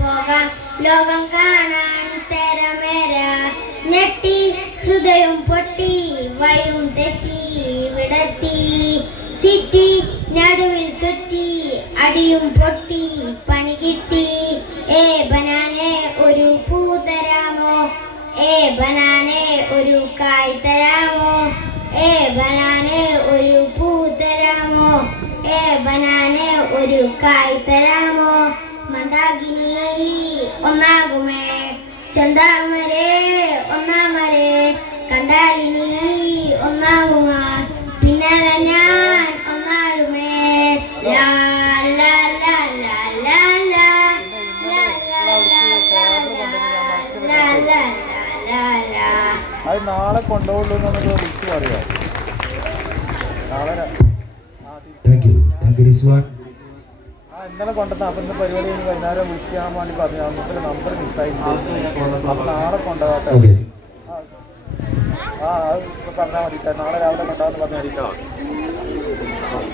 പോകാം ലോകം കാണാൻ തെരമേര ഞെട്ടി ഹൃദയം പൊട്ടി വയും തെറ്റി വിടത്തി സിറ്റി നടുവിൽ ചുറ്റി അടിയും പൊട്ടി പണി കിട്ടി ഏ ബനാനെ ഒരു പൂ തരാമോ ഏ ബനാനെ ഒരു കായ് തരാമോ ഏ ബനാനെ ഒരു പൂ തരാമോ ഏ ബനാനെ ഒരു കായ് തരാമോ മന്ദാകിനി ഒന്നാകുമേ ചന്താമരേ ഒന്നാമരേ കണ്ടാലിനി ഒന്നാകുമാ പിന്നാലെ ഞാൻ ഒന്നാടുമേ ലാ ലാ ലാ ലാ ലാ ലാ ലാ ലാ ലാ ലാ ലാ. അത് നാളെ കൊണ്ടുപോകുള്ളൂ നമുക്ക് വിളിച്ചു പറയാം. നാളെ ഇന്നലെ കൊണ്ടുവന്ന അപ്പം ഇന്ന് പരിപാടി വൈകുന്നേരം വിളിക്കാൻ വേണ്ടി പറഞ്ഞു. നമുക്ക് നമ്പർ മിസ്സായിട്ടുണ്ട്. അപ്പം നാളെ കൊണ്ടുപോകട്ടെ. അത് പറഞ്ഞാൽ മതി. നാളെ രാവിലെ കൊണ്ടുപോകാമെന്ന് പറഞ്ഞാൽ മതി.